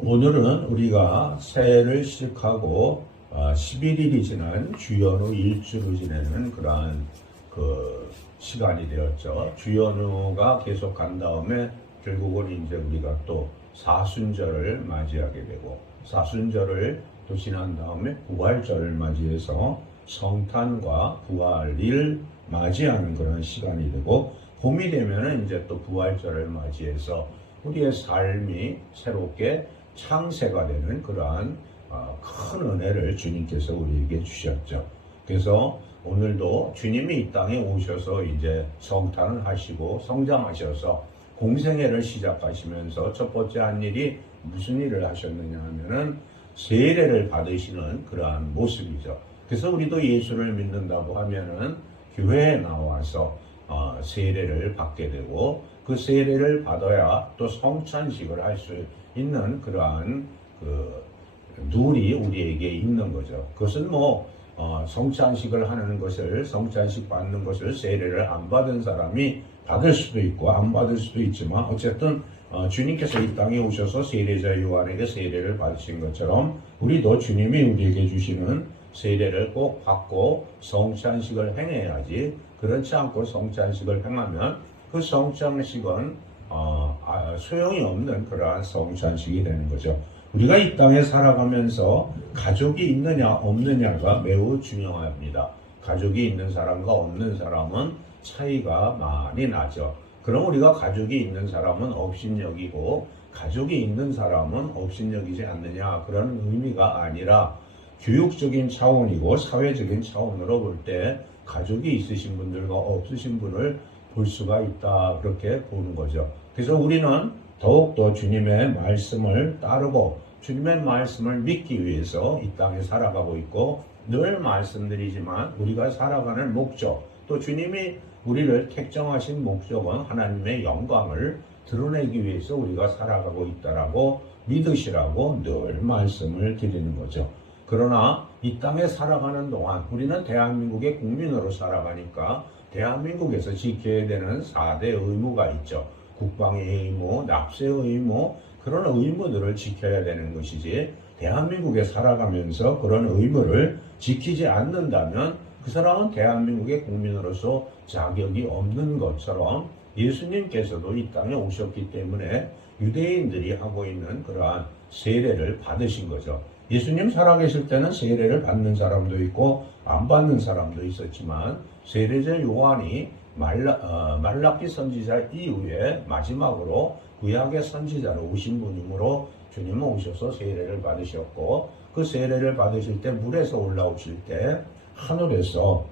오늘은 우리가 새해를 시작하고 11일이 지난 주연후 일주를 지내는 그러한 시간이 되었죠. 주연후가 계속 간 다음에 결국은 이제 우리가 또 사순절을 맞이하게 되고, 사순절을 또 지난 다음에 부활절을 맞이해서 성탄과 부활을 맞이하는 그런 시간이 되고, 봄이 되면은 이제 또 부활절을 맞이해서 우리의 삶이 새롭게 창세가 되는 그러한 큰 은혜를 주님께서 우리에게 주셨죠. 그래서 오늘도 주님이 이 땅에 오셔서 이제 성탄을 하시고 성장하셔서 공생애를 시작하시면서 첫 번째 한 일이 무슨 일을 하셨느냐 하면은 세례를 받으시는 그러한 모습이죠. 그래서 우리도 예수를 믿는다고 하면은 교회에 나와서 세례를 받게 되고, 그 세례를 받아야 또 성찬식을 할 수 있는 그러한 룰이 우리에게 있는 거죠. 그것은 성찬식을 하는 것을, 성찬식 받는 것을 세례를 안 받은 사람이 받을 수도 있고 안 받을 수도 있지만, 어쨌든 주님께서 이 땅에 오셔서 세례자 요한에게 세례를 받으신 것처럼 우리도 주님이 우리에게 주시는 세례를 꼭 받고 성찬식을 행해야지, 그렇지 않고 성찬식을 행하면 그 성찬식은 소용이 없는 그러한 성찬식이 되는 거죠. 우리가 이 땅에 살아가면서 가족이 있느냐 없느냐가 매우 중요합니다. 가족이 있는 사람과 없는 사람은 차이가 많이 나죠. 그럼 우리가 가족이 있는 사람은 업신여기고 가족이 있는 사람은 업신여기지 않느냐, 그런 의미가 아니라 교육적인 차원이고 사회적인 차원으로 볼 때 가족이 있으신 분들과 없으신 분을 볼 수가 있다, 그렇게 보는 거죠. 그래서 우리는 더욱더 주님의 말씀을 따르고 주님의 말씀을 믿기 위해서 이 땅에 살아가고 있고, 늘 말씀드리지만 우리가 살아가는 목적, 또 주님이 우리를 택정하신 목적은 하나님의 영광을 드러내기 위해서 우리가 살아가고 있다라고 믿으시라고 늘 말씀을 드리는 거죠. 그러나 이 땅에 살아가는 동안 우리는 대한민국의 국민으로 살아가니까 대한민국에서 지켜야 되는 4대 의무가 있죠. 국방의 의무, 납세의 의무, 그런 의무들을 지켜야 되는 것이지, 대한민국에 살아가면서 그런 의무를 지키지 않는다면 그 사람은 대한민국의 국민으로서 자격이 없는 것처럼, 예수님께서도 이 땅에 오셨기 때문에 유대인들이 하고 있는 그러한 세례를 받으신 거죠. 예수님 살아계실 때는 세례를 받는 사람도 있고 안 받는 사람도 있었지만, 세례자 요한이 말라기 선지자 이후에 마지막으로 구약의 선지자로 오신 분이므로 주님은 오셔서 세례를 받으셨고, 그 세례를 받으실 때 물에서 올라오실 때 하늘에서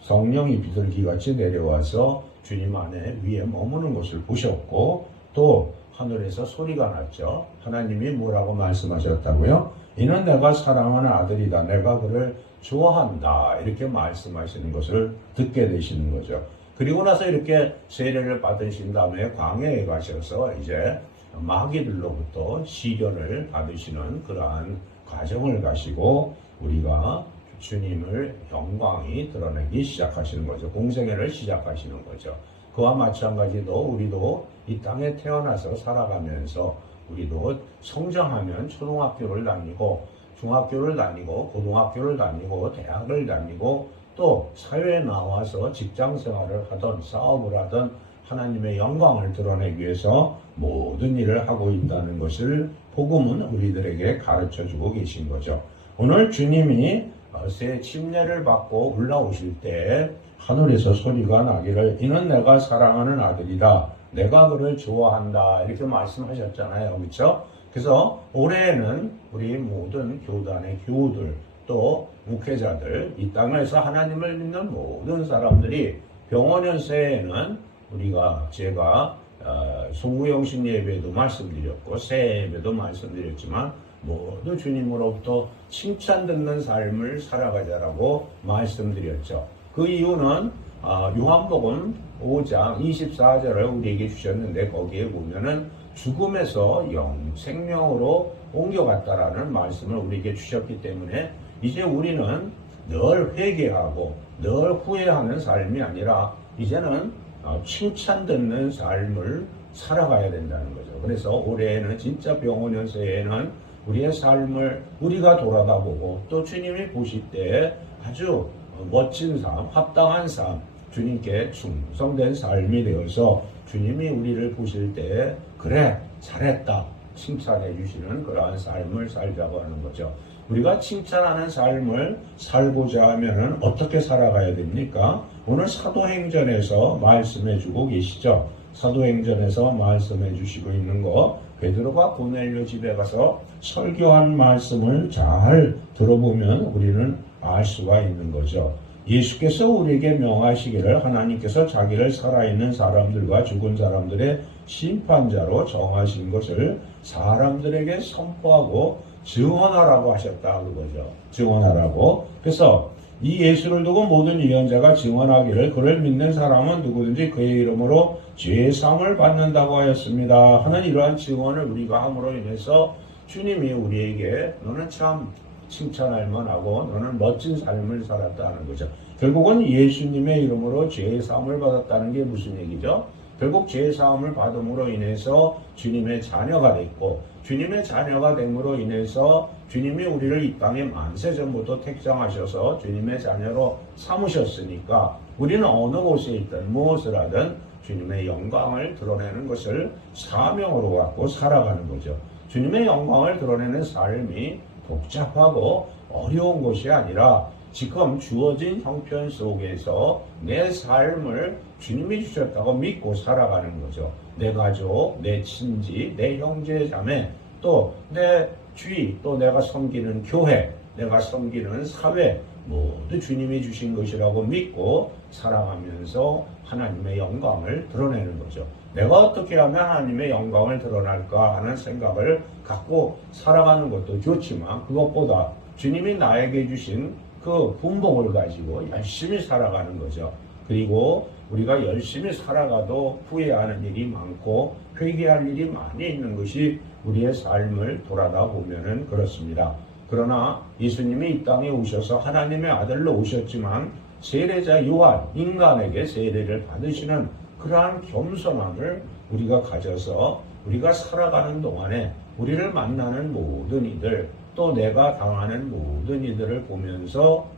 성령이 비둘기같이 내려와서 주님 안에 위에 머무는 것을 보셨고, 또 하늘에서 소리가 났죠. 하나님이 뭐라고 말씀하셨다고요? 이는 내가 사랑하는 아들이다, 내가 그를 좋아한다, 이렇게 말씀하시는 것을 듣게 되시는 거죠. 그리고 나서 이렇게 세례를 받으신 다음에 광야에 가셔서 이제 마귀들로부터 시련을 받으시는 그러한 과정을 가시고 우리가 주님을 영광이 드러내기 시작하시는 거죠. 공생애를 시작하시는 거죠. 그와 마찬가지로 우리도 이 땅에 태어나서 살아가면서 우리도 성장하면 초등학교를 다니고 중학교를 다니고 고등학교를 다니고 대학을 다니고 또 사회에 나와서 직장 생활을 하던 사업을 하던 하나님의 영광을 드러내기 위해서 모든 일을 하고 있다는 것을 복음은 우리들에게 가르쳐주고 계신 거죠. 오늘 주님이 새 침례를 받고 올라오실 때 하늘에서 소리가 나기를 이는 내가 사랑하는 아들이다, 내가 그를 좋아한다, 이렇게 말씀하셨잖아요. 그렇죠? 그래서 올해는 우리 모든 교단의 교우들 또 목회자들, 이 땅에서 하나님을 믿는 모든 사람들이 병원연 새해에는 제가 송구영신 예배도 말씀드렸고 새해 예배도 말씀드렸지만 모두 주님으로부터 칭찬 듣는 삶을 살아가자라고 말씀드렸죠. 그 이유는 요한복음 5장 24절을 우리에게 주셨는데, 거기에 보면은 죽음에서 생명으로 옮겨갔다라는 말씀을 우리에게 주셨기 때문에 이제 우리는 늘 회개하고 늘 후회하는 삶이 아니라 이제는 칭찬 듣는 삶을 살아가야 된다는 거죠. 그래서 올해에는 진짜 병원년 새해에는 우리의 삶을 우리가 돌아다보고 또 주님이 보실 때 아주 멋진 삶, 합당한 삶, 주님께 충성된 삶이 되어서 주님이 우리를 보실 때 그래 잘했다 칭찬해 주시는 그러한 삶을 살자고 하는 거죠. 우리가 칭찬하는 삶을 살고자 하면 어떻게 살아가야 됩니까? 오늘 사도행전에서 말씀해 주고 계시죠. 사도행전에서 말씀해 주시고 있는 거 베드로가 고넬료 집에 가서 설교한 말씀을 잘 들어보면 우리는 알 수가 있는 거죠. 예수께서 우리에게 명하시기를 하나님께서 자기를 살아있는 사람들과 죽은 사람들의 심판자로 정하신 것을 사람들에게 선포하고 증언하라고 하셨다 그거죠. 증언하라고. 그래서 이 예수를 두고 모든 예언자가 증언하기를 그를 믿는 사람은 누구든지 그의 이름으로 죄사함을 받는다고 하였습니다. 하는 이러한 증언을 우리가 함으로 인해서 주님이 우리에게 너는 참 칭찬할 만하고 너는 멋진 삶을 살았다는 거죠. 결국은 예수님의 이름으로 죄사함을 받았다는 게 무슨 얘기죠? 결국 죄사함을 받음으로 인해서 주님의 자녀가 됐고 주님의 자녀가 됨으로 인해서 주님이 우리를 이 땅에 만세전부터 택정하셔서 주님의 자녀로 삼으셨으니까 우리는 어느 곳에 있든 무엇을 하든 주님의 영광을 드러내는 것을 사명으로 갖고 살아가는 거죠. 주님의 영광을 드러내는 삶이 복잡하고 어려운 것이 아니라 지금 주어진 형편 속에서 내 삶을 주님이 주셨다고 믿고 살아가는 거죠. 내 가족, 내 친지, 내 형제 자매, 또 내 주위, 또 내가 섬기는 교회, 내가 섬기는 사회 모두 주님이 주신 것이라고 믿고 살아가면서 하나님의 영광을 드러내는 거죠. 내가 어떻게 하면 하나님의 영광을 드러날까 하는 생각을 갖고 살아가는 것도 좋지만 그것보다 주님이 나에게 주신 그 분복을 가지고 열심히 살아가는 거죠. 그리고 우리가 열심히 살아가도 후회하는 일이 많고 회개할 일이 많이 있는 것이 우리의 삶을 돌아다 보면은 그렇습니다. 그러나 예수님이 이 땅에 오셔서 하나님의 아들로 오셨지만 세례자 요한, 인간에게 세례를 받으시는 그러한 겸손함을 우리가 가져서 우리가 살아가는 동안에 우리를 만나는 모든 이들 또 내가 당하는 모든 이들을 보면서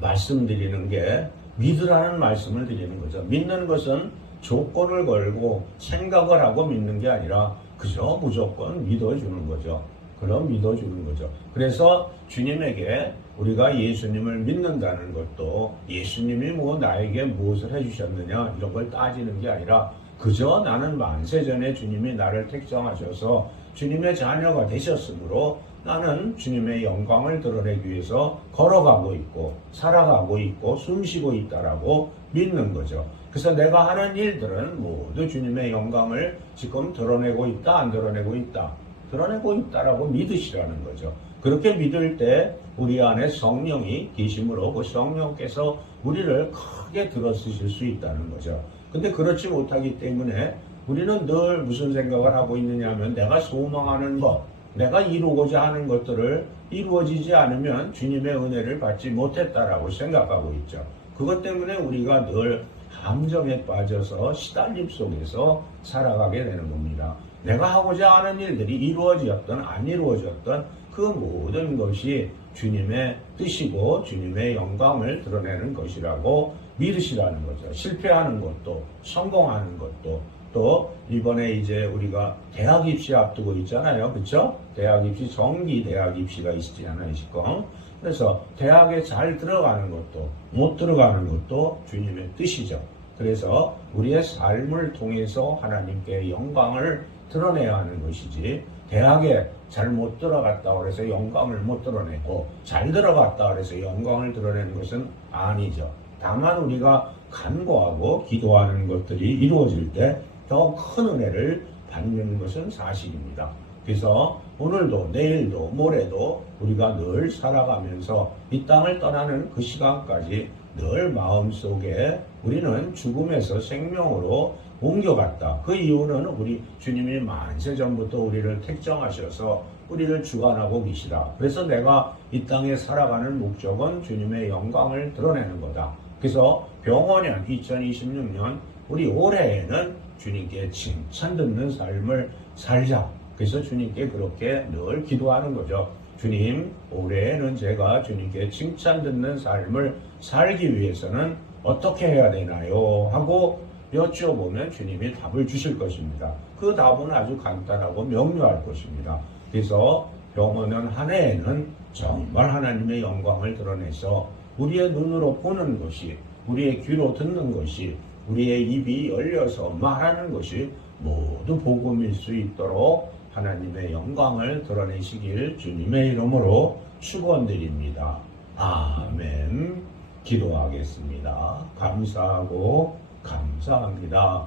말씀드리는 게 믿으라는 말씀을 드리는 거죠. 믿는 것은 조건을 걸고 생각을 하고 믿는 게 아니라 그저 무조건 믿어주는 거죠. 그럼 믿어주는 거죠. 그래서 주님에게 우리가 예수님을 믿는다는 것도 예수님이 뭐 나에게 무엇을 해주셨느냐 이런 걸 따지는 게 아니라 그저 나는 만세전에 주님이 나를 택정하셔서 주님의 자녀가 되셨으므로 나는 주님의 영광을 드러내기 위해서 걸어가고 있고 살아가고 있고 숨쉬고 있다라고 믿는 거죠. 그래서 내가 하는 일들은 모두 주님의 영광을 지금 드러내고 있다 안 드러내고 있다 드러내고 있다라고 믿으시라는 거죠. 그렇게 믿을 때 우리 안에 성령이 계심으로 그 성령께서 우리를 크게 들어쓰실 수 있다는 거죠. 근데 그렇지 못하기 때문에 우리는 늘 무슨 생각을 하고 있느냐 하면 내가 소망하는 것, 내가 이루고자 하는 것들을 이루어지지 않으면 주님의 은혜를 받지 못했다라고 생각하고 있죠. 그것 때문에 우리가 늘 함정에 빠져서 시달림 속에서 살아가게 되는 겁니다. 내가 하고자 하는 일들이 이루어졌든 안 이루어졌든 그 모든 것이 주님의 뜻이고 주님의 영광을 드러내는 것이라고 믿으시라는 거죠. 실패하는 것도 성공하는 것도 또 이번에 이제 우리가 대학 입시 앞두고 있잖아요. 그렇죠? 대학 입시 정기 대학 입시가 있잖아요. 지금. 그래서 대학에 잘 들어가는 것도 못 들어가는 것도 주님의 뜻이죠. 그래서 우리의 삶을 통해서 하나님께 영광을 드러내야 하는 것이지 대학에 잘 못 들어갔다 그래서 영광을 못 드러내고 잘 들어갔다 그래서 영광을 드러내는 것은 아니죠. 다만 우리가 간구하고 기도하는 것들이 이루어질 때 더 큰 은혜를 받는 것은 사실입니다. 그래서 오늘도 내일도 모레도 우리가 늘 살아가면서 이 땅을 떠나는 그 시간까지 늘 마음속에 우리는 죽음에서 생명으로 옮겨갔다. 그 이유는 우리 주님이 만세전부터 우리를 택정하셔서 우리를 주관하고 계시다. 그래서 내가 이 땅에 살아가는 목적은 주님의 영광을 드러내는 거다. 그래서 병원년 2026년 우리 올해에는 주님께 칭찬 듣는 삶을 살자. 그래서 주님께 그렇게 늘 기도하는 거죠. 주님, 올해에는 제가 주님께 칭찬 듣는 삶을 살기 위해서는 어떻게 해야 되나요? 하고 여쭤보면 주님이 답을 주실 것입니다. 그 답은 아주 간단하고 명료할 것입니다. 그래서 병원은 한 해에는 정말 하나님의 영광을 드러내서 우리의 눈으로 보는 것이, 우리의 귀로 듣는 것이, 우리의 입이 열려서 말하는 것이 모두 복음일 수 있도록 하나님의 영광을 드러내시길 주님의 이름으로 축원드립니다. 아멘. 기도하겠습니다. 감사하고 감사합니다.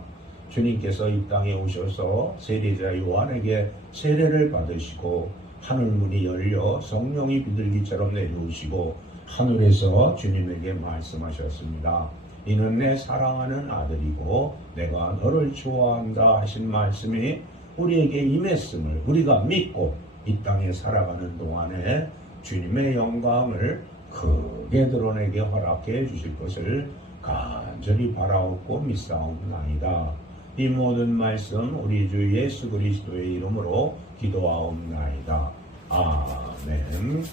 주님께서 이 땅에 오셔서 세례자 요한에게 세례를 받으시고 하늘문이 열려 성령이 비둘기처럼 내려오시고 하늘에서 주님에게 말씀하셨습니다. 이는 내 사랑하는 아들이고 내가 너를 좋아한다 하신 말씀이 우리에게 임했음을 우리가 믿고 이 땅에 살아가는 동안에 주님의 영광을 크게 드러내게 허락해 주실 것을 간절히 바라옵고 믿사옵나이다. 이 모든 말씀 우리 주 예수 그리스도의 이름으로 기도하옵나이다. 아멘.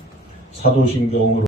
사도신경으로